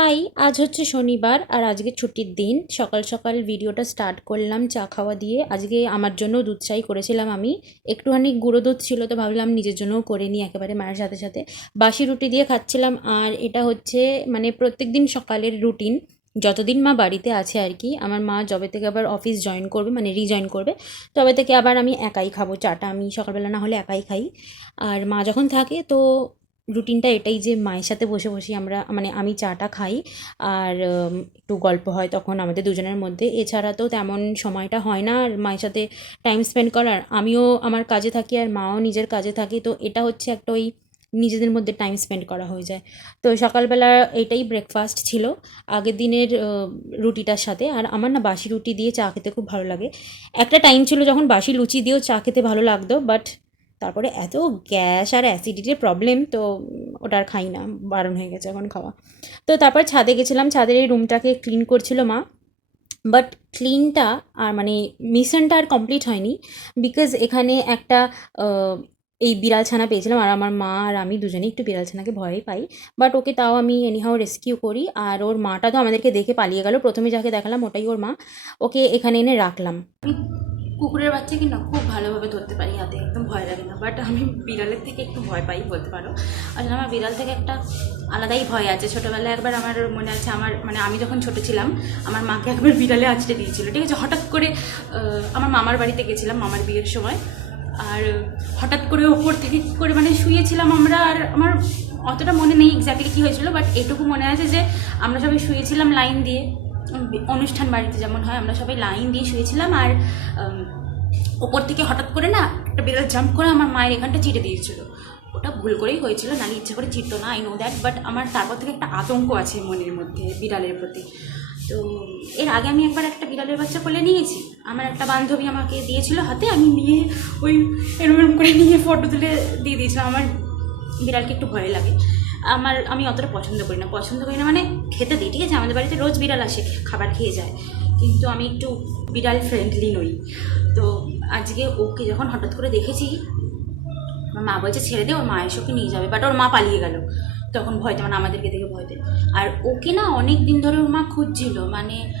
High, আজ হচ্ছে শনিবার আর আজকে ছুটির দিন। সকাল সকাল ভিডিওটা স্টার্ট করলাম চা খাওয়া দিয়ে। আজকে আমার জন্য দুধ চাই করেছিলাম আমি। একটুখানি গুঁড়ো দুধ ছিল তো ভাবলাম নিজের জন্যও করে নিই একেবারে মায়ের সাথে সাথে। বাসি রুটি দিয়ে খাচ্ছিলাম আর এটা হচ্ছে মানে প্রত্যেক দিন সকালের রুটিন যতদিন মা বাড়িতে আছে আর কি, আমার মা যবে থেকে আবার অফিস জয়েন করবে মানে রিজয়েন করবে, তবে থেকে আবার আমি একাই খাব চাটা। আমি সকালবেলা না হলে একাই খাই। আর মা যখন থাকে তো রুটিনটা এটাই যে মায়ের সাথে বসে বসে আমরা মানে আমি চাটা খাই আর একটু গল্প হয় তখন আমাদের দুজনের মধ্যে। এছাড়া তো তেমন সময়টা হয় না আর মায়ের সাথে টাইম স্পেন্ড করার। আমিও আমার কাজে থাকি আর মাও নিজের কাজে থাকি। তো এটা হচ্ছে একটা ওই নিজেদের মধ্যে টাইম স্পেন্ড করা হয়ে যায়। তো সকালবেলা এটাই ব্রেকফাস্ট ছিল আগের দিনের রুটিটার সাথে। আর আমার না বাসি রুটি দিয়ে চা খেতে খুব ভালো লাগে। একটা টাইম ছিল যখন বাসি লুচি দিয়েও চা খেতে ভালো লাগতো বাট তারপরে এত গ্যাস আর অ্যাসিডিটির প্রবলেম তো ওটা আর খাই না, বারণ হয়ে গেছে এখন খাওয়া। তো তারপর ছাদে গেছিলাম, ছাদের এই রুমটাকে ক্লিন করছিল মা। বাট ক্লিনটা আর মানে মিশনটা আর কমপ্লিট হয়নি বিকজ এখানে একটা এই বিড়াল ছানা পেয়েছিলাম, আর আমার মা আর আমি দুজনেই একটু বিড়াল ছানাকে ভয়ই পাই। বাট ওকে তাও আমি এনিহাও রেস্কিউ করি, আর ওর মাটা তো আমাদেরকে দেখে পালিয়ে গেল। প্রথমে যাকে দেখালাম ওটাই ওর মা। ওকে এখানে এনে রাখলাম। কুকুরের বাচ্চাকে না খুব ভালোভাবে ধরতে পারি, হাতে একদম ভয় লাগে না। বাট আমি বিড়ালের থেকে একটু ভয় পাই বলতে পারো। আসলে আমার বিড়াল থেকে একটা আলাদাই ভয় আছে। ছোটোবেলায় একবার আমার মনে আছে, আমার মানে আমি যখন ছোট ছিলাম, আমার মাকে একবার বিড়ালে আছড়ে দিয়েছিল, ঠিক আছে? হঠাৎ করে আমার মামার বাড়িতে গেছিলাম মামার বিয়ের সময়। আর হঠাৎ করে ওপর থেকে কী করে মানে শুয়েছিলাম আমরা, আর আমার অতটা মনে নেই এক্স্যাক্টলি কী হয়েছিল বাট এটুকু মনে আছে যে আমরা সবাই শুয়েছিলাম লাইন দিয়ে। অনুষ্ঠান বাড়িতে যেমন হয়, আমরা সবাই লাইন দিয়ে শুয়েছিলাম আর ওপর থেকে হঠাৎ করে না একটা বিড়াল জাম্প করে আমার মায়ের এখানটা চিটে দিয়েছিল। ওটা ভুল করেই হয়েছিল, নাহলে ইচ্ছা করে চিটতো না আই নো দ্যাট বাট আমার তারপর থেকে একটা আতঙ্ক আছে মনের মধ্যে বিড়ালের প্রতি। তো, এর আগে আমি একবার একটা বিড়ালের বাচ্চা কোলে নিয়েছি। আমার একটা বান্ধবী আমাকে দিয়েছিল হাতে, আমি নিয়ে ওই এরম করে নিয়ে ফটো তুলে দিয়ে দিয়েছিলাম। আমার বিড়ালকে একটু ভয় লাগে। আমার, আমি অতটা পছন্দ করি না। পছন্দ করি না মানে খেতে দিই, ঠিক আছে? আমাদের বাড়িতে রোজ বিড়াল আসে, খাবার খেয়ে যায়। কিন্তু আমি একটু বিড়াল ফ্রেন্ডলি নই। তো আজকে ওকে যখন হঠাৎ করে দেখেছি, আমার মা বলছে, ছেড়ে দে, ওর মা এসে ওকে নিয়ে যাবে। বাট ওর মা পালিয়ে গেল। তখন ভয়তে মানে আমাদেরকে দেখে ভয়তে আর ওকে না অনেক দিন ধরে ওর মা খুঁজছিল। মানে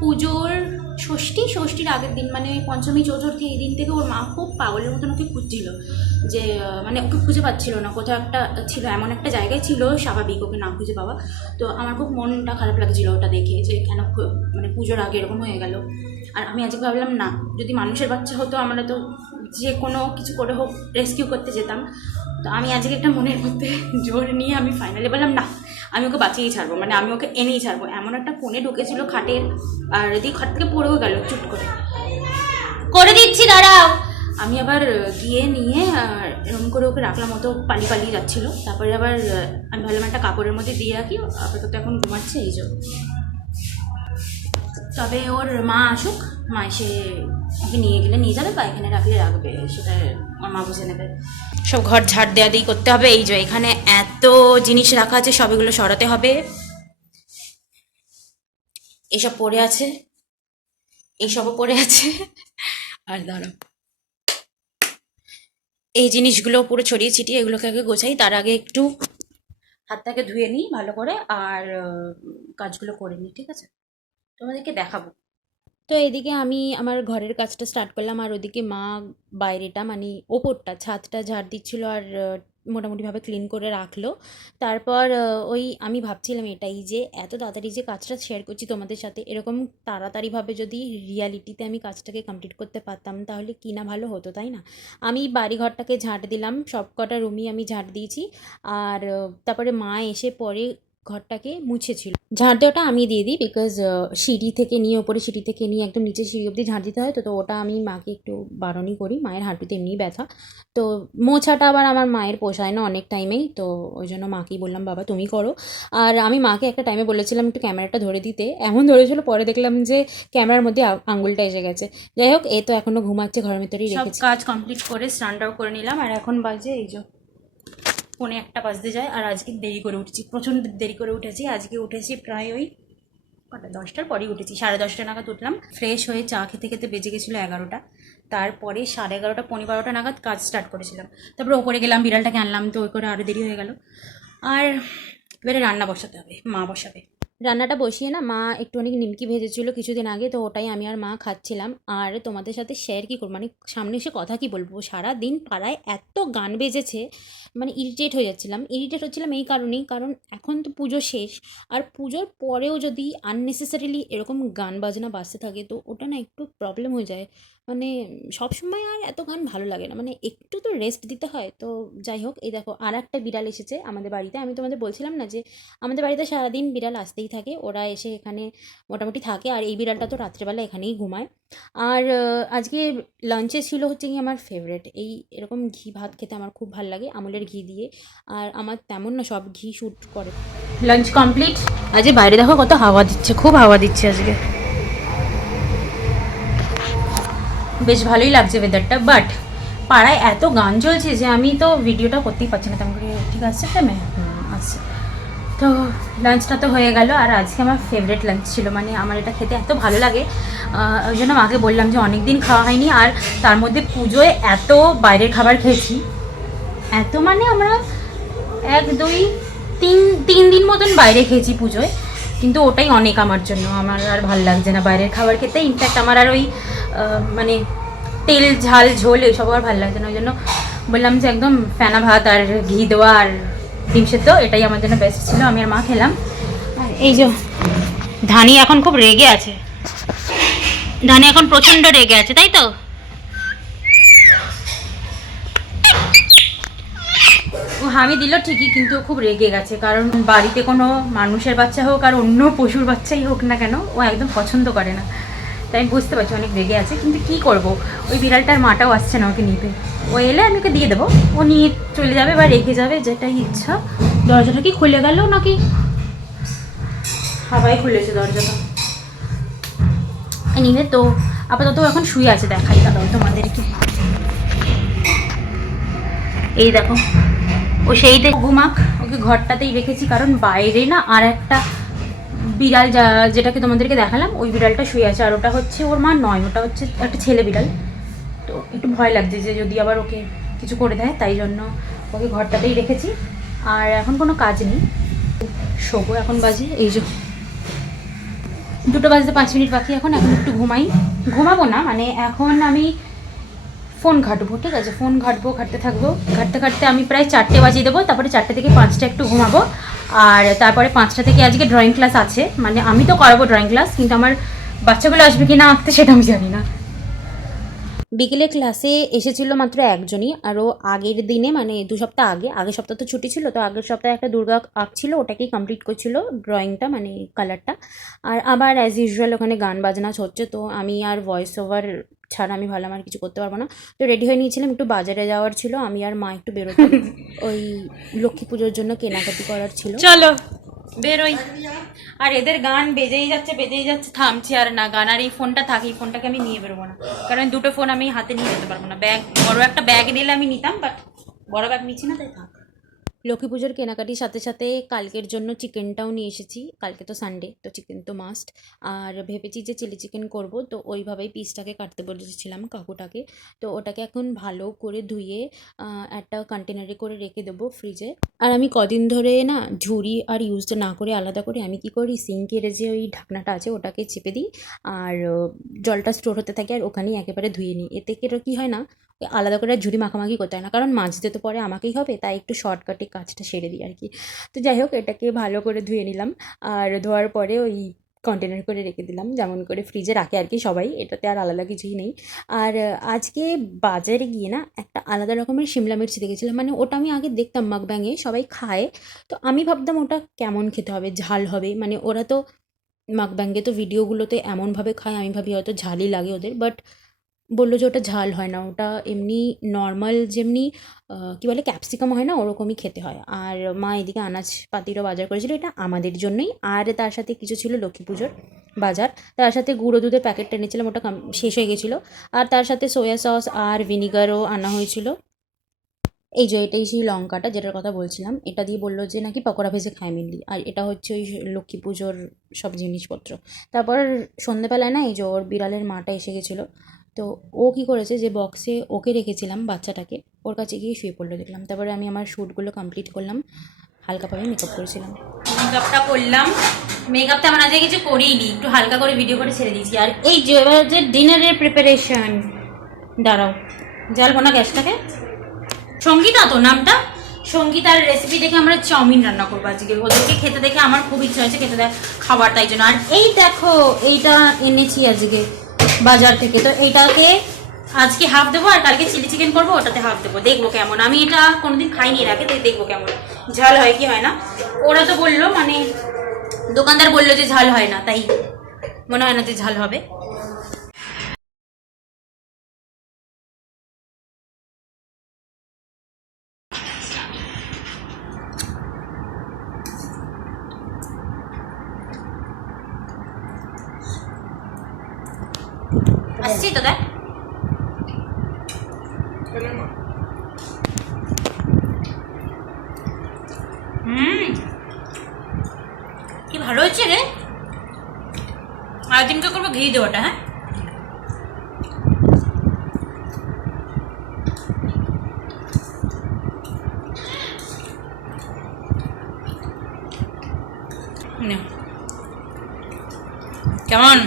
পুজোর ষষ্ঠী, ষষ্ঠীর আগের দিন মানে পঞ্চমী, চতুর্থী, এই দিন থেকে ওর মা খুব পাগলের মতন ওকে খুঁজছিল যে মানে ওকে খুঁজে পাচ্ছিল না। কোথাও একটা ছিল, এমন একটা জায়গায় ছিল স্বাভাবিক ওকে না খুঁজে পাওয়া। তো আমার খুব মনটা খারাপ লাগছিল ওটা দেখে যে, কেন মানে পুজোর আগে এরকম হয়ে গেল। আর আমি আজকে ভাবলাম, না, যদি মানুষের বাচ্চা হতো, আমরা তো যে কোনো কিছু করে হোক রেস্কিউ করতে যেতাম। তো আমি আজকে একটা মনের মধ্যে জোর নিয়ে আমি ফাইনালি বললাম, না আমি ওকে বাঁচিয়েই ছাড়বো মানে আমি ওকে এনেই ছাড়বো। এমন একটা কোণে ঢুকেছিল খাটের, আর এদিকে খাট থেকে পড়েও গেল চুট করে। করে দিচ্ছি, দাঁড়াও। আমি আবার গিয়ে নিয়ে, আর এরকম করে ওকে রাখলাম মতো পালিয়ে পালিয়ে যাচ্ছিল। তারপরে আবার আমি ভাবলাম একটা কাপড়ের মধ্যে দিয়ে রাখি, আপাতত এখন ঘুমাচ্ছে, এই জন্য। তবে ওর মা আসুক, মা এসে ওকে নিয়ে গেলে নিয়ে যাবে, বা এখানে রাখলে রাখবে, সেটা ওর মা বুঝে নেবে। সব ঘর ঝাড় দেওয়া দিই করতে হবে। এই যে এখানে এত জিনিস রাখা আছে, সব এগুলো সরাতে হবে। এসব পড়ে আছে। এইসবও পড়ে আছে। আর দাঁড়াও। এই জিনিসগুলো পুরো ছড়িয়ে ছিটিয়ে এগুলোকে আগে গোছাই, তার আগে একটু হাতটাকে ধুয়ে নিই ভালো করে, আর কাজগুলো করে নিই, ঠিক আছে? তোমাদেরকে দেখাবো। তো এদিকে আমি আমার ঘরের কাজটা স্টার্ট করলাম আর ওদিকে মা বাইরেটা মানে ওপরটা, ছাদটা ঝাড় দিচ্ছিল আর মোটামুটিভাবে ক্লিন করে রাখল। তারপর ওই আমি ভাবছিলাম এটাই যে এত তাড়াতাড়ি যে কাজটা শেয়ার করছি তোমাদের সাথে, এরকম তাড়াতাড়িভাবে যদি রিয়ালিটিতে আমি কাজটাকে কমপ্লিট করতে পারতাম, তাহলে কি না ভালো হতো, তাই না? আমি বাড়িঘরটাকে ঝাঁট দিলাম সব কটা রুমই আমি ঝাঁট দিয়েছি। আর তারপরে মা এসে পরে ঘরটাকে মুছেছিল। ঝাঁট দেওয়াটা আমি দিয়ে দিই বিকজ সিঁড়ি থেকে নিয়ে ওপরে সিঁড়ি থেকে নিয়ে একদম নিচে সিঁড়ি অবধি ঝাঁট দিতে হয়। তো তো ওটা আমি মাকে একটু বারণই করি মায়ের হাঁটুতে এমনিই ব্যথা। তো মোছাটা আবার আমার মায়ের পোষায় না অনেক টাইমেই তো ওই জন্য মাকেই বললাম বাবা তুমি করো। আর আমি মাকে একটা টাইমে বলেছিলাম একটু ক্যামেরাটা ধরে দিতে। এমন ধরেছিল পরে দেখলাম যে ক্যামেরার মধ্যে আঙুলটা এসে গেছে। যাই হোক এ তো এখনও ঘুমাচ্ছে ঘরের ভিতরেই রেখেছি। কাজ কমপ্লিট করে স্নানটাও করে নিলাম। আর এখন বাজে এই যে পৌনে একটা বাজতে যায় আর আজকে দেরি করে উঠেছি, প্রচণ্ড দেরি করে উঠেছি। আজকে উঠেছি প্রায় ওই কটা, দশটার পরেই উঠেছি, সাড়ে দশটা নাগাদ উঠলাম। ফ্রেশ হয়ে চা খেতে খেতে বেজে গেছিল এগারোটা। তারপরে সাড়ে এগারোটা পনেরো বারোটা নাগাদ কাজ স্টার্ট করেছিলাম। তারপরে ওপরে গেলাম, বিড়ালটাকে আনলাম, তো ওই করে আরও দেরি হয়ে গেল। আর এবারে রান্না বসাতে হবে, মা বসাবে। রান্নাটা বসিয়ে না মা একটুখানি নিমকি ভেজেছিল কিছুদিন আগে, তো ওটাই আমি আর মা খাচ্ছিলাম। আর তোমাদের সাথে শেয়ার কী করব? মানে সামনে এসে কথা কী বলব? সারা দিন পাড়ায় এত গান বেজেছে মানে ইরিটেট হয়ে যাচ্ছিলাম। ইরিটেট হচ্ছিলাম এই কারণেই, কারণ এখন তো পুজো শেষ, আর পুজোর পরেও যদি আননেসেসারিলি এরকম গান বাজনা বাজতে থাকে, তো ওটা না একটু প্রবলেম হয়ে যায়। মানে সবসময় আর এত গান ভালো লাগে না মানে একটু তো রেস্ট দিতে হয়। তো যাই হোক, এই দেখো আর একটা বিড়াল এসেছে আমাদের বাড়িতে। আমি তোমাদের বলছিলাম না যে আমাদের বাড়িতে সারাদিন বিড়াল আসতেই থাকে। ওরা এসে এখানে মোটামুটি থাকে আর এই বিড়ালটা তো রাত্রেবেলা এখানেই ঘুমায়। আর আজকে লাঞ্চে ছিল হচ্ছে কি আমার ফেভারেট এই এরকম ঘি ভাত খেতে আমার খুব ভালো লাগে আমুলের ঘি দিয়ে। আর আমার তেমন না সব ঘি শ্যুট করে। লাঞ্চ কমপ্লিট আজকে বাইরে দেখো কত হাওয়া দিচ্ছে, খুব হাওয়া দিচ্ছে আজকে। বেশ ভালোই লাগছে ওয়েদারটা বাট পাড়ায় এত গান চলছে যে আমি তো ভিডিওটা করতেই পারছি না। তেমন করে ঠিক আছে ফ্রেমে আচ্ছা তো লাঞ্চটা তো হয়ে গেল আর আজকে আমার ফেভারিট লাঞ্চ ছিল। মানে আমার এটা খেতে এত ভালো লাগে। ওই জন্য মাকে বললাম যে অনেক দিন খাওয়া হয়নি আর তার মধ্যে পুজোয় এত বাইরের খাবার খেয়েছি। এত মানে আমরা এক, দুই, তিন তিন দিন মতন বাইরে খেয়েছি পুজোয়। কিন্তু ওটাই অনেক আমার জন্য। আমার আর ভালো লাগছে না বাইরের খাবার খেতে। ইনফ্যাক্ট আমার আর ওই মানে তেল, ঝাল, ঝোল এসব আর ভালো লাগছে না। ওই জন্য বললাম যে একদম ফেনা ভাত আর ঘি দেওয়া আর ডিম সেদ্ধ, এটাই আমার জন্য বেস্ট ছিল, আমি আর মা খেলাম। আর এই যে ধানি এখন খুব রেগে আছে। ধানি এখন প্রচণ্ড রেগে আছে, তাই তো? ও হামি দিল ঠিকই, কিন্তু খুব রেগে গেছে, কারণ বাড়িতে কোনো মানুষের বাচ্চা হোক আর অন্য পশুর বাচ্চাই হোক না কেন, ও একদম পছন্দ করে না। তাই আমি বুঝতে পারছি অনেক রেগে আছে, কিন্তু কি করব? ওই বিড়ালটার মাটাও আসছে না ওকে নিতে। ও এলে আমি ওকে দিয়ে দেবো। ও নিয়ে চলে যাবে বা রেখে যাবে, যেটাই ইচ্ছা। দরজাটা কি খুলে গেল নাকি? হাওয়াই খুলেছে দরজাটা। নিবে তো আপাতত এখন শুয়ে আছে, দেখাই দাদা তোমাদেরকে। এই দেখো, ও সেইতে ঘুমাক। ওকে ঘরটাতেই রেখেছি, কারণ বাইরে না আর একটা বিড়াল যা, যেটাকে তোমাদেরকে দেখালাম, ওই বিড়ালটা শুয়ে আছে। আর ওটা হচ্ছে ওর মা নয়, ওটা হচ্ছে একটা ছেলে বিড়াল। তো একটু ভয় লাগছে যে যদি আবার ওকে কিছু করে দেয়, তাই জন্য ওকে ঘরটাতেই রেখেছি। আর এখন কোনো কাজ নেই। শোবো, এখন বাজে, এই যে দুটো বাজতে পাঁচ মিনিট বাকি এখন এখন একটু ঘুমাই। ঘুমাবো না মানে এখন আমি ফোন ঘাটবো, ঠিক আছে? ফোন ঘাটবো, ঘাটতে থাকব। ঘাটতে ঘাটতে আমি প্রায় চারটে বাজিয়ে দেবো, তারপরে চারটে থেকে পাঁচটা একটু ঘুমাবো। আর তারপরে পাঁচটা থেকে আজকে ড্রয়িং ক্লাস আছে। মানে আমি তো করাবো ড্রয়িং ক্লাস কিন্তু আমার বাচ্চাগুলো আসবে কি না আঁকতে সেটা আমি জানি না। বিকেলে ক্লাসে এসেছিল মাত্র একজনই আরও আগের দিনে মানে দু সপ্তাহ আগে আগের সপ্তাহ তো ছুটি ছিল তো আগের সপ্তাহে একটা দুর্গা আঁকছিল ওটাকেই কমপ্লিট করছিল ড্রয়িংটা মানে কালারটা আর আবার অ্যাজ ইউজুয়াল ওখানে গান বাজনা হচ্ছে তো আমি আর ভয়েস ওভার ছাড়া আমি ভালো আমার কিছু করতে পারব না। তো রেডি হয়ে নিয়েছিলাম একটু বাজারে যাওয়ার ছিল আমি আর মা একটু বেরোতাম। ওই লক্ষ্মী পুজোর জন্য কেনাকাটি করার ছিল। চলো। বেরোই। আর এদের গান বেজেই যাচ্ছে বেজেই যাচ্ছে, থামছে আর না গান। আর এই ফোনটা থাকে, এই ফোনটাকে আমি নিয়ে বেরোবো না। কারণ দুটো ফোন আমি হাতে নিয়ে যেতে পারব না। ব্যাগ, বড় একটা ব্যাগ নিলে আমি নিতাম বাট বড় ব্যাগ নিচ্ছি না, তাই থাক। লক্ষ্মী পুজোর কেনাকাটির সাথে সাথে কালকের জন্য চিকেনটাও নিয়ে এসেছি। কালকে তো সানডে তো চিকেন তো মাস্ট আর ভেবেছি যে চিলি চিকেন করব, তো ওইভাবেই পিসটাকে কাটতে বলেছিলাম কাকুটাকে। তো ওটাকে এখন ভালো করে ধুয়ে একটা কন্টেনারে করে রেখে দেবো ফ্রিজে আর আমি কদিন ধরে না ঝুড়ি আর ইউজটা না করে আলাদা করে আমি কি করি, সিঙ্কের যে ওই ঢাকনাটা আছে ওটাকে চেপে দিই। আর জলটা স্টোর হতে থাকে আর ওখানেই একেবারে ধুয়ে নিই। এতে কি হয় না আলাদা করে ঝুড়ি মাখামাখি করতে হয় না। কারণ মাজতে তো পরে আমাকেই হবে, তাই একটু শর্টকাটে কাজটা সেরে দিই আর কি। তো যাই হোক, এটাকে ভালো করে ধুয়ে নিলাম। আর ধোয়ার পরে ওই কন্টেনার করে রেখে দিলাম। যেমন করে ফ্রিজে রাখে আর কি সবাই, এটাতে আর আলাদা কিছুই নেই। আর আজকে বাজারে গিয়ে না একটা আলাদা রকমের শিমলা মির্চ দেখেছিলাম। মানে ওটা আমি আগে দেখতাম মাকব্যাঙে সবাই খায়। তো আমি ভাবতাম ওটা কেমন খেতে হবে, ঝাল হবে। মানে ওরা তো মাকব্যাঙ্গে তো ভিডিওগুলোতে এমনভাবে খায়, আমি ভাবি হয়তো ঝালই লাগে ওদের। বাট বলল যে ওটা ঝাল হয় না, ওটা এমনি নর্মাল যেমনি কী বলে ক্যাপসিকাম হয় না, ওরকমই খেতে হয়। আর মা এদিকে আনাজপাতিরও বাজার করেছিল, এটা আমাদের জন্যই। আর তার সাথে কিছু ছিল লক্ষ্মী পুজোর বাজার, তার সাথে গুঁড়ো দুধের প্যাকেটটা এনেছিলাম, ওটা শেষ হয়ে গেছিল। আর তার সাথে সোয়া সস আর ভিনিগারও আনা হয়েছিল। এই যে, এটাই সেই লঙ্কাটা যেটার কথা বলছিলাম, এটা দিয়ে বলল যে নাকি পকোড়া ভেজে খায় মেনলি আর এটা হচ্ছে ওই লক্ষ্মী পুজোর সব জিনিসপত্র। তারপর সন্ধেবেলায় না, এই যে ওর বিড়ালের মাটা এসে গেছিল তো ও কী করেছে যে বক্সে ওকে রেখেছিলাম বাচ্চাটাকে, ওর কাছে গিয়ে শুয়ে পড়ল দেখলাম। তারপরে আমি আমার শ্যুটগুলো কমপ্লিট করলাম হালকাভাবে মেকআপ করেছিলাম। মেকআপটা করলাম। মেকআপ তেমন আজকে কিছু করিনি, একটু হালকা করে ভিডিও করে ছেড়ে দিয়েছি। আর এই যে এবার যে ডিনারের প্রিপারেশন দাঁড়াও জ্বালবো না গ্যাসটাকে। সঙ্গীতা তো নামটা? সঙ্গীতার রেসিপি দেখে আমরা চাউমিন রান্না করব আজকে। ওদেরকে খেতে দেখে আমার খুব ইচ্ছা হয়েছে খেতে খাবার, তাই জন্য। আর এই দেখো, এইটা এনেছি আজকে। বাজার থেকে। তো এইটাকে আজকে হাফ দেবো আর কালকে চিলি চিকেন করব, ওটাতে হাফ দেবো। দেখব কেমন। আমি এটা কোনোদিন খাইনি এর আগে, তাই দেখব কেমন। ঝাল হয় কি হয় না? ওরা তো বলল মানে দোকানদার বলল যে ঝাল হয় না, তাই মনে হয় না যে ঝাল হবে আসছি তো দেখ হুম কি রে? আর দিনকে করব ঘি দেওয়াটা হ্যাঁ নে। কেমন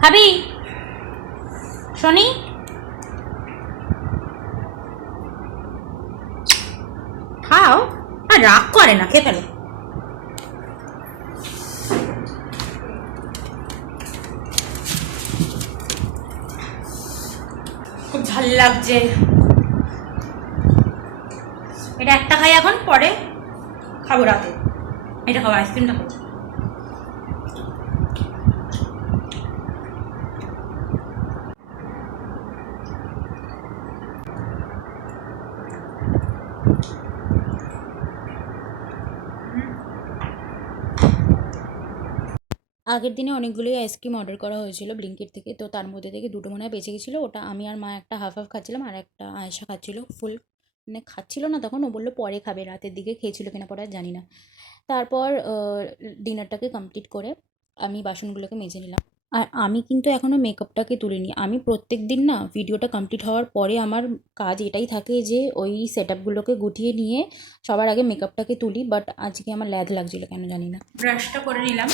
খাবি শনি খাও আর রাগ করে না, খেতে নে। খুব ঝাল লাগছে। এটা একটা খাই এখন, পরে খাব রাতে। এটা খাব আইসক্রিমটা খাব। আগের দিনে অনেকগুলোই আইসক্রিম অর্ডার করা হয়েছিল ব্লিঙ্কিট থেকে। তো তার মধ্যে থেকে দুটো মনে হয় বেঁচে গেছিল। ওটা আমি আর মা একটা হাফ হাফ খাচ্ছিলাম আর একটা আয়সা খাচ্ছিলো ফুল মানে খাচ্ছিল না তখন, ও বলল পরে খাবে, রাতের দিকে খেয়েছিল কিনা পরে আর জানি না। তারপর ডিনারটাকে কমপ্লিট করে আমি বাসনগুলোকে মেজে নিলাম। আর আমি কিন্তু এখনও মেকআপটাকে তুলিনি। আমি প্রত্যেক দিন না ভিডিওটা কমপ্লিট হওয়ার পরে আমার কাজ এটাই থাকে যে ওই সেট আপগুলোকে গুটিয়ে নিয়ে সবার আগে মেকআপটাকে তুলি বাট আজকে আমার ল্যাদ লাগছিল কেন জানি না। ব্রাশটা করে নিলাম,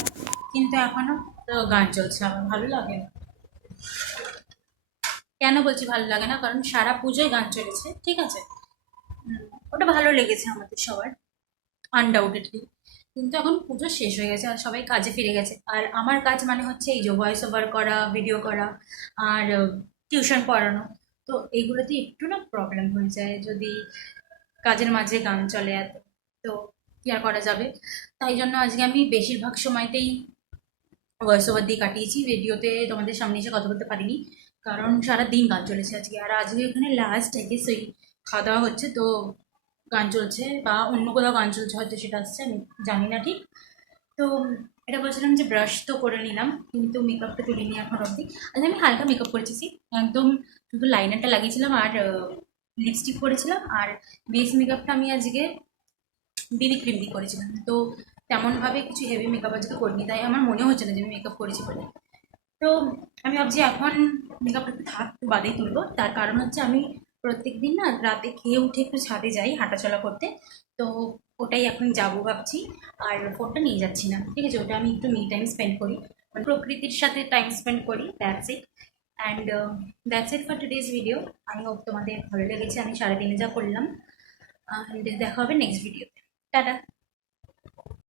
কিন্তু এখনও, তো গান চলছে, আমার ভালো লাগে না। কেন বলছি ভালো লাগে না? কারণ সারা পুজোয় গান চলেছে, ঠিক আছে? ওটা ভালো লেগেছে আমাদের সবার আনডাউটেডলি কিন্তু এখন পুজো শেষ হয়ে গেছে, আর সবাই কাজে ফিরে গেছে। আর আমার কাজ মানে হচ্ছে এই যে ভয়েস ওভার করা ভিডিও করা, আর টিউশন পড়ানো। তো এইগুলোতে একটু না প্রবলেম হয়ে যায় যদি কাজের মাঝে গান চলে এত, তো কি আর করা যাবে? তাই জন্য আজকে আমি বেশিরভাগ সময়তেই ভয়েস ওভার দিয়ে কাটিয়েছি। ভিডিওতে তোমাদের সামনে এসে কথা বলতে পারিনি, কারণ সারা দিন গান চলেছে আজকে। আর আজকে এখানে লাস্ট আই গেস ওই খাওয়া দাওয়া হচ্ছে, তো গান চলছে বা অন্য কোথাও গান চলছে, হয়তো সেটা আসছে আমি জানি না ঠিক। তো এটা বলছিলাম যে ব্রাশ তো করে নিলাম, কিন্তু মেকআপটা তুলিনি এখন অবধি। আজ আমি হালকা মেকআপ করেছি একদম শুধু লাইনারটা লাগিয়েছিলাম আর লিপস্টিক করেছিলাম আর বেস মেকআপটা আমি আজকে বিবি ক্রিম দিয়ে করেছিলাম। তো তেমনভাবে কিছু হেভি মেকআপ আজকে করিনি, তাই আমার মনে হচ্ছে না যে আমি মেকআপ করেছি বলে। তো আমি ভাবছি এখন মেকআপটা একটু থাক বাদেই তুলবো। তার কারণ হচ্ছে আমি প্রত্যেক দিন না রাতে খেয়ে উঠে একটু ছাদে যাই হাঁটাচলা করতে। তো ওটাই এখন যাব ভাবছি, আর ফোনটা নিয়ে যাচ্ছি না। ঠিক আছে, ওটা আমি একটু মি টাইম স্পেন্ড করি। মানে প্রকৃতির সাথে টাইম স্পেন্ড করি that's it and that's it for today's video আমি তোমাদের ভালো লেগেছে, আমি সারাদিনে যা করলাম। দেখা হবে নেক্সট ভিডিও টাটা!